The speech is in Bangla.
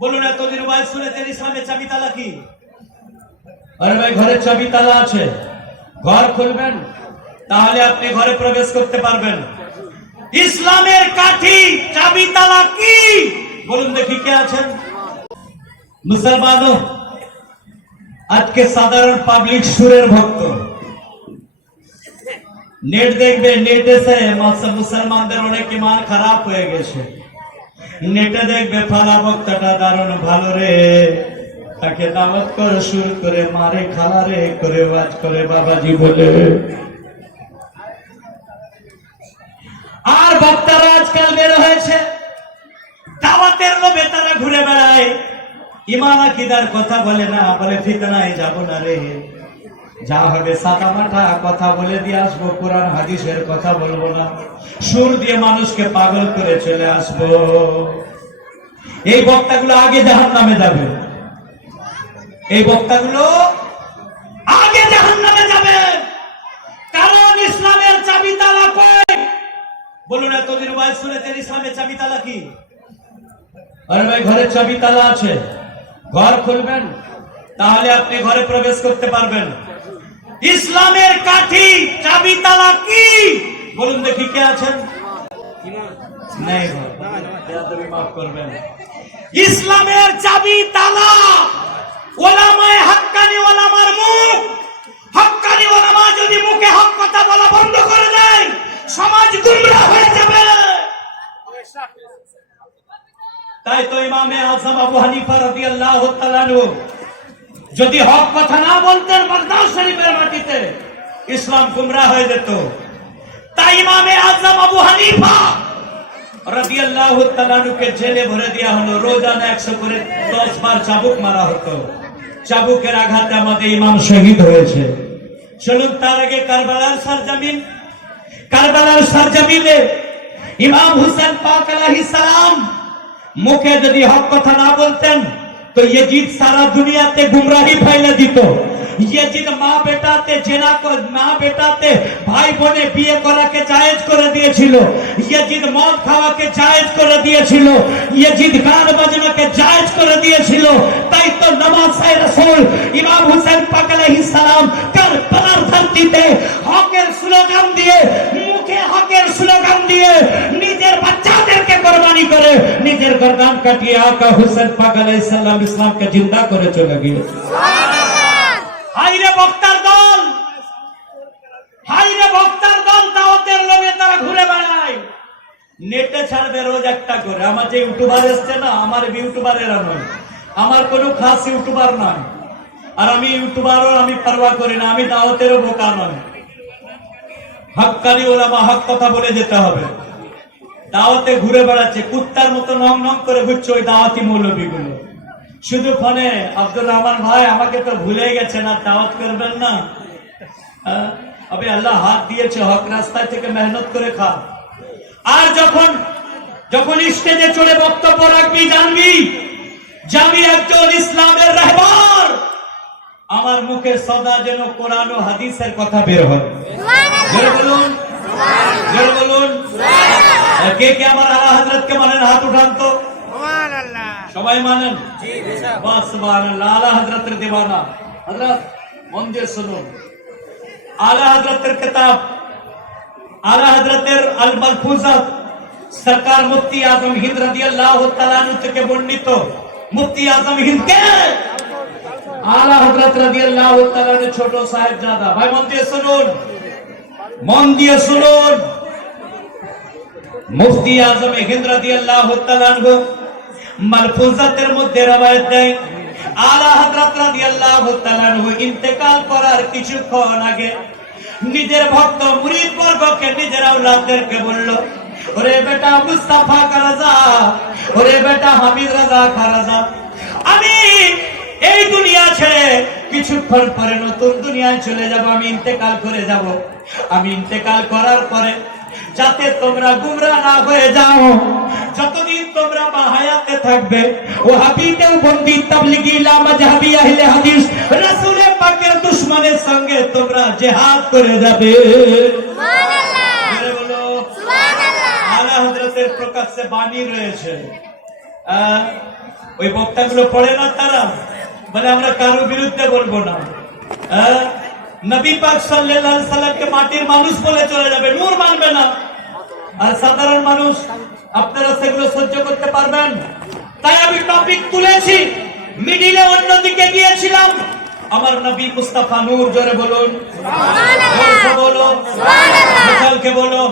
বলুন এতদিন ওয়াইজ শুনেছেন ইসলামের চাবি তালা কি? আরে ভাই ঘরের চাবি তালা আছে। ঘর খুলবেন, তাহলে আপনি ঘরে প্রবেশ করতে পারবেন। ইসলামের কাঠি চাবি তালা কি? বলুন দেখি কে আছেন। মুসলমানও, আজকে সাধারণ পাবলিক সুরের ভক্ত। নেট দেখবে, নেট এসে মুস- মুসলমানদের অনেক ইমান খারাপ হয়ে গেছে। নেটে দেখবে, ফালা বক্তাটা দারুণ ভালো রে। তাকে দাওয়াত করে, সুর করে, মারে, খালা রে, করে, ওয়াজ করে, বাবাজি বলে। আর বক্তারা আজকাল বের হয়েছে। দাওয়াতের লোভে তারা ঘুরে বেড়ায়। ইমান আকিদার কথা বলে না, বলে, ফিতনায় যাব না রে। যা হবে সাদা মাঠা কথা বলে দিয়ে আসব, কোরআন, হাদিসের কথা বলব না। সুর দিয়ে মানুষকে পাগল করে চলে আসব। এই বক্তাগুলো আগে জাহান নামে যাবে। এই বক্তাগুলো আগে জাহান নামে যাবে। কারণ ইসলামের চাবি তালা কই? বলুন, এতদিন ওয়াইজ শুনেছেন ইসলামের চাবি তালা কি? আরে ভাই, ঘরের চাবি তালা আছে। ঘর খুলবেন, তাহলে আপনি ঘরে প্রবেশ করতে পারবেন। ইসলামের কাঠি চাবি তালা কি? বলুন দেখি কে আছেন? ইসলামের চাবি তালা ওলামায় হাক্কানি ওলামার মুখ। হক্কানি ওলামা যদি মুখে হক কথা বলা বন্ধ করে দেয়, সমাজ গুমরা হয়ে যাবে। তাই তো ইমামে আজম আবু হানিফা রাদিয়াল্লাহু তাআলা যদি হক কথা না বলতেন বাগদাদ শরীফের মাটিতে, ইসলাম গুমরা হয়ে যেত। তাই ইমামে আজম আবু হানিফা রাদিয়াল্লাহু তাআলা আনহুকে জেলে ভরে দেওয়া হলো। রোজানা 100 করে 10 বার চাবুক মারা হতো। চাবুকের আঘাতে আমাদের ইমাম শহীদ হয়েছে। চলুন তার আগে কারবালার সরজমিন। কারবালার সরজমিনে ইমাম হুসেন পাক সালাম মুখে যদি হক কথা না বলতেন তো ইয়েজিদ সারা দুনিয়াতে গুমরাহি ফাইলে দিত। ইয়াজিদ মা বেটাতে, জেনা মা বেটাতে ভাই বোনে বিয়ে করাকে জায়েজ করে দিয়েছিল। ইয়াজিদ মদ খাওয়াকে জায়েজ করে দিয়েছিল। ইয়াজিদ গান বাজনাকে জায়েজ করে দিয়েছিল। তাই তো নমাজ সাই রাসূল ইমাম হুসেন পাক আলাইহিস সালাম কারবালার ধরতিতে হকের স্লোগান দিয়ে মুখে হকের স্লোগান দিয়ে নিজের বাচ্চাদেরকে কোরবানি করে নিজের গর্দান কাটিয়ে আকা হুসেন পাক আলাইহিস সালাম ইসলামকে জিন্দা করে চলে গিয়েছে হাইরে বক্তার দল! হাইরে বক্তার দল দাওয়াতের লোভে তারা ঘুরে বেড়ায়। নেটে ছাড়বে রোজ একটা করে। আমার যে ইউটিউবার এসছে না আমার ইউটিউবারেরা নয়। আমার কোনো খাস ইউটিউবার নয়। আর আমি ইউটিউবারও আমি পারওয়া করি না আমি দাওয়াতেরও বোকা নয়। হকানি ওলামা হক কথা বলে যেতে হবে। দাওয়াতে ঘুরে বেড়াচ্ছে কুত্তার মতো নং নং করে ঘুরছে ওই দাওয়াতি মৌলবী গুলো শুধু ফোনে আব্দুর রহমান ভাই আমাকে তো ভুলে গেছেন আর দাওয়াত করবেন না। হ্যাঁ? আবে আল্লাহ হাত দিয়েছে হক রাস্তায় থেকে মেহনত করে খা। আর যখন যখন স্টেজে চড়ে বক্তব্য রাখবি জানবি জানবি একজন ইসলামের রাহবার। আমার মুখে সদা যেন কোরআন ও হাদিসের কথা বের হয়। বলুন। বলুন। কে কে আমার আলা হজরতকে মানেন? হাত উঠান তো। সবাই মানেন? বাস সুবহানাল্লাহ। আলা হজরতের দিওয়ানা হজরত মন দিয়ে শুনুন। আলা হজরতের কিতাব আলা হজরতের আল সরকার মুফতি আজম হিন্দ রাদিয়াল্লাহু তাআলা আনহু থেকে বর্ণিত। মুফতি আজম হিন্দ কে? আলা হযরত রাদিয়াল্লাহু তাআলা ছোট সাহেবজাদা। ভাই মন দিয়ে শুনুন। মন দিয়ে শুনুন। মুফতি আজম হিন্দ রাদিয়াল্লাহু তাআলা মালফুজাতের মধ্যে রবায়াত দেয়, আলা হযরত রাদিয়াল্লাহু তাআলা আনহু ইন্তেকাল করার কিছুক্ষণ আগে নিজের ভক্ত মুরিদ বর্গকে নিজের আওলাদদেরকে বলল, ওরে বেটা মুস্তাফা কা রাজা, ওরে বেটা হামিদ রাজা কা রাজা, আমি এই দুনিয়া ছেড়ে কিছুক্ষণ পরে নতুন দুনিয়ায় চলে যাব, আমি ইন্তেকাল করে যাব। আমি ইন্তেকাল করার পরে যাতে তোমরা গুমরা না হয়ে যাও। যতদিন তোমরা বাহায়াতে থাকবে ও হাবিতেও বন্দি তাবলিগি ইলা মাযহাবি আহলে হাদিস রাসূলের পাকের দুশমনের সঙ্গে তোমরা জিহাদ করে যাবে। জোরে বলো। আলা হযরতের প্রকাশ্যে বাণী রয়েছে। ওই বক্তাগুলো পড়ে না তারা? বলে আমরা কারও বিরুদ্ধে বলব না। আহ, নবী পাক সাল্লাল্লাহু আলাইহি সাল্লামকে মাটির মানুষ বলে চলে যাবে। নূর মানবে না। আর সাধারণ মানুষ আপনারা সেগুলো সহ্য করতে পারবেন। তাই আমি টপিক তুলেছি। মিডিলে অন্যদিকে গিয়েছিলাম। আমার নবী মুস্তাফা নূর জোরে বলুন। সুবহানাল্লাহ। বলো সুবহানাল্লাহ। বলো